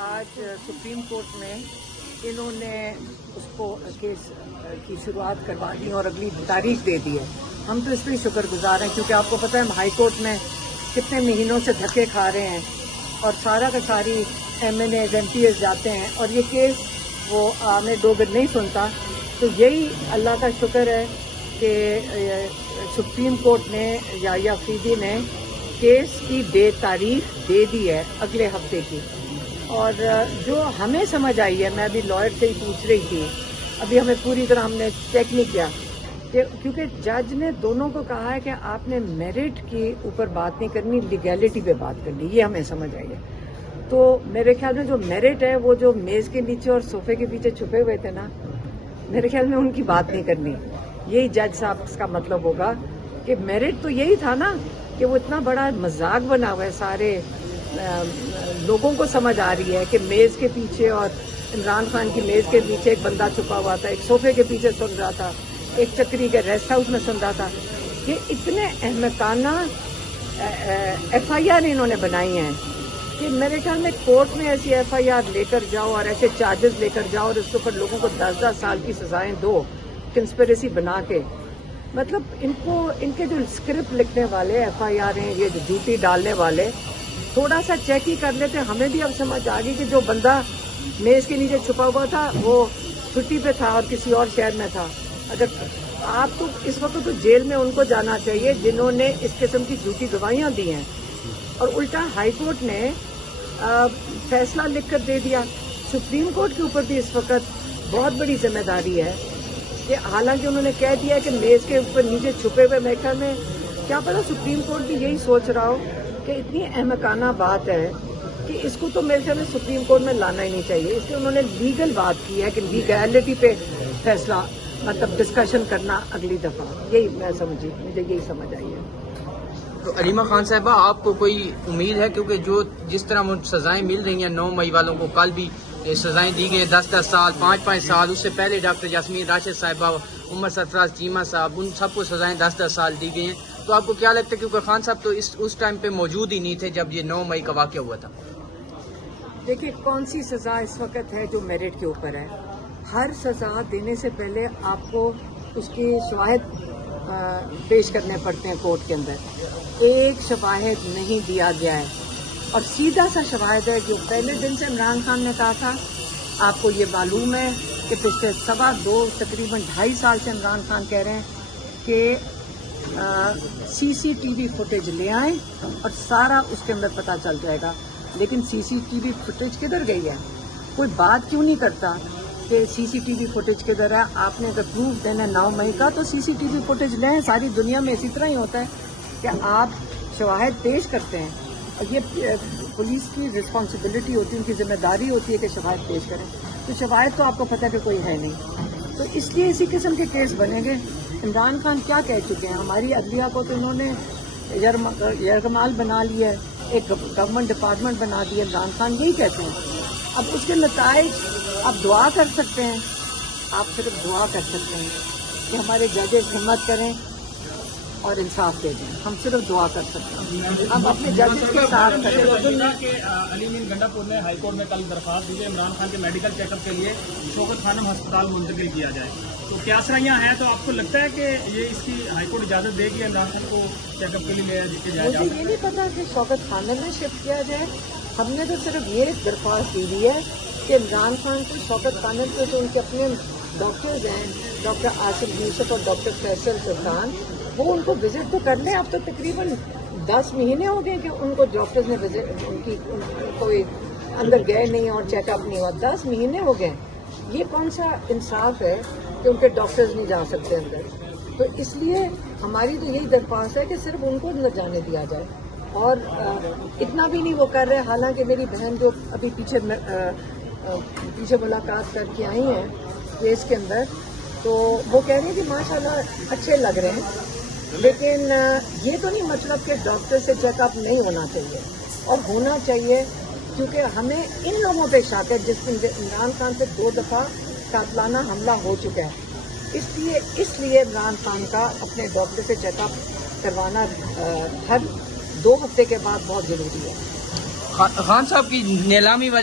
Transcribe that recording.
آج supreme court میں انہوں نے اس کو کیس کی شروعات کروا دی اور اگلی تاریخ دے دی ہے. ہم تو اس لیے شکر گزار ہیں کیونکہ آپ کو پتہ ہے ہم ہائی کورٹ میں کتنے مہینوں سے دھکے کھا رہے ہیں اور سارا کا ساری MNAs MPs جاتے ہیں اور یہ کیس وہ ہمیں دو گھر نہیں سنتا. تو یہی اللہ کا شکر ہے کہ سپریم کورٹ نے یا فریدی نے کیس کی تاریخ دے دی ہے اگلے ہفتے کی. اور جو ہمیں سمجھ آئی ہے, میں ابھی لائر سے ہی پوچھ رہی تھی, ابھی ہمیں پوری طرح ہم نے چیک نہیں کیا کہ کیونکہ جج نے دونوں کو کہا ہے کہ آپ نے میرٹ کے اوپر بات نہیں کرنی, لیگیلٹی پہ بات کرنی. یہ ہمیں سمجھ آئی ہے. تو میرے خیال میں جو میرٹ ہے وہ جو میز کے نیچے اور صوفے کے پیچھے چھپے ہوئے تھے نا, میرے خیال میں ان کی بات نہیں کرنی. یہی جج صاحب کا مطلب ہوگا کہ میرٹ تو یہی تھا نا کہ وہ اتنا بڑا مذاق بنا ہوا ہے, سارے لوگوں کو سمجھ آ رہی ہے کہ میز کے پیچھے اور عمران خان کی میز کے پیچھے ایک بندہ چھپا ہوا تھا, ایک صوفے کے پیچھے سن رہا تھا, ایک چکری کے ریسٹ ہاؤس میں سن رہا تھا. یہ اتنے احمقانہ ایف آئی آر انہوں نے بنائی ہیں کہ میرے خیال میں کورٹ میں ایسی ایف آئی آر لے کر جاؤ اور ایسے چارجز لے کر جاؤ اور اس کے اوپر لوگوں کو 10-10 سال کی سزائیں دو کنسپریسی بنا کے. مطلب ان کے جو اسکرپٹ لکھنے والے ایف آئی آر ہیں, یہ جو ڈیوٹی ڈالنے والے, تھوڑا سا چیک ہی کر لیتے. ہمیں بھی اب سمجھ آ گئی کہ جو بندہ میز کے نیچے چھپا ہوا تھا وہ چھٹی پہ تھا اور کسی اور شہر میں تھا. اگر آپ تو اس وقت تو جیل میں ان کو جانا چاہیے جنہوں نے اس قسم کی جھوٹی گواہیاں دی ہیں, اور الٹا ہائی کورٹ نے فیصلہ لکھ کر دے دیا. سپریم کورٹ کے اوپر بھی اس وقت بہت بڑی ذمہ داری ہے کہ حالانکہ انہوں نے کہہ دیا کہ میز کے اوپر نیچے چھپے ہوئے, میرے خیال میں کیا پتا سپریم کورٹ بھی یہی سوچ رہا ہو کہ اتنی احمقانہ بات ہے کہ اس کو تو میرے خیال میں سپریم کورٹ میں لانا ہی نہیں چاہیے. اس لیے انہوں نے لیگل بات کی ہے کہ لیگلٹی پہ فیصلہ, مطلب ڈسکشن کرنا اگلی دفعہ. یہی میں سمجھی, مجھے یہی سمجھ آئی ہے. تو علیمہ خان صاحبہ, آپ کو کوئی امید ہے کیونکہ جس طرح سزائیں مل رہی ہیں 9 مئی والوں کو, کل بھی سزائیں دی گئی 10-10 سال 5-5 سال, اس سے پہلے ڈاکٹر یاسمین راشد صاحبہ, عمر سرفراز چیمہ صاحب, ان سب کو سزائیں 10-10 سال دی گئی ہیں. تو آپ کو کیا لگتا ہے, کیونکہ خان صاحب تو اس ٹائم پہ موجود ہی نہیں تھے جب یہ 9 مئی کا واقعہ ہوا تھا. دیکھیے کون سی سزا اس وقت ہے جو میرٹ کے اوپر ہے. ہر سزا دینے سے پہلے آپ کو اس کی شواہد پیش کرنے پڑتے ہیں کورٹ کے اندر. ایک شواہد نہیں دیا گیا ہے, اور سیدھا سا شواہد ہے جو پہلے دن سے عمران خان نے کہا تھا. آپ کو یہ معلوم ہے کہ پچھلے تقریباً 2.5 سال سے عمران خان کہہ رہے ہیں کہ سی سی ٹی وی فوٹیج لے آئیں اور سارا اس کے اندر پتہ چل جائے گا. لیکن سی سی ٹی وی فوٹیج کدھر گئی ہے؟ کوئی بات کیوں نہیں کرتا کہ سی سی ٹی وی فوٹیج کدھر ہے؟ آپ نے اگر پروف دینا 9 مئی کا تو سی سی ٹی وی فوٹیج لیں. ساری دنیا میں اسی طرح ہی ہوتا ہے کہ آپ شواہد پیش کرتے ہیں, اور یہ پولیس کی رسپانسبلٹی ہوتی ہے, ان کی ذمہ داری ہوتی ہے کہ شواہد پیش کریں. تو شواہد تو آپ کو پتہ ہے کہ کوئی ہے نہیں, تو اس لیے اسی قسم کے کیس بنیں گے. عمران خان کیا کہہ چکے ہیں, ہماری عدلیہ کو تو انہوں نے یرغمال بنا لیا ہے, ایک گورنمنٹ ڈپارٹمنٹ بنا دیا. عمران خان یہی کہتے ہیں. اب اس کے نتائج آپ دعا کر سکتے ہیں, آپ صرف دعا کر سکتے ہیں کہ ہمارے ججز ہمت کریں اور انصاف دے دیں. ہم صرف دعا کر سکتے ہیں, ہم اپنے ججز کے ساتھ کریں. علی مین گنڈا پور نے ہائی کورٹ میں کل درخواست دی ہے عمران خان کے میڈیکل چیک اپ کے لیے شوکت خانم ہسپتال منتقل کیا جائے. تو کیا سرائیاں ہیں, تو آپ کو لگتا ہے کہ یہ اس کی ہائی کورٹ اجازت دے گی عمران خان کو چیک اپ کے لیے لے جایا جائے؟ مجھے یہ نہیں پتا کہ شوکت خانم میں شفٹ کیا جائے. ہم نے تو صرف یہ درخواست دی ہوئی ہے کہ عمران خان کو شوکت خانم کو جو ان کے اپنے ڈاکٹرز ہیں, ڈاکٹر آصف یوسف اور ڈاکٹر فیصل سلطان, وہ ان کو وزٹ تو کر لیں. اب تو تقریباً 10 مہینے ہو گئے کہ ان کو ڈاکٹرز نے کوئی اندر گئے نہیں اور چیک اپ نہیں ہوا. 10 مہینے ہو گئے. یہ کون سا انصاف ہے کہ ان کے ڈاکٹرز نہیں جا سکتے اندر؟ تو اس لیے ہماری تو یہی درخواست ہے کہ صرف ان کو اندر جانے دیا جائے, اور اتنا بھی نہیں وہ کر رہے. حالانکہ میری بہن جو ابھی پیچھے ملاقات کر کے آئی ہیں کیس کے اندر, تو وہ کہہ رہی ہیں کہ ماشاءاللہ اچھے لگ رہے ہیں, لیکن یہ تو نہیں مطلب کہ ڈاکٹر سے چیک اپ نہیں ہونا چاہیے, اور ہونا چاہیے. کیونکہ ہمیں ان لوگوں پہ شک ہے جس دن عمران خان سے 2 دفعہ قاتلانہ حملہ ہو چکا ہے. اس لیے عمران خان کا اپنے ڈاکٹر سے چیک اپ کروانا ہر 2 ہفتے کے بعد بہت ضروری ہے. خان صاحب کی نیلامی والی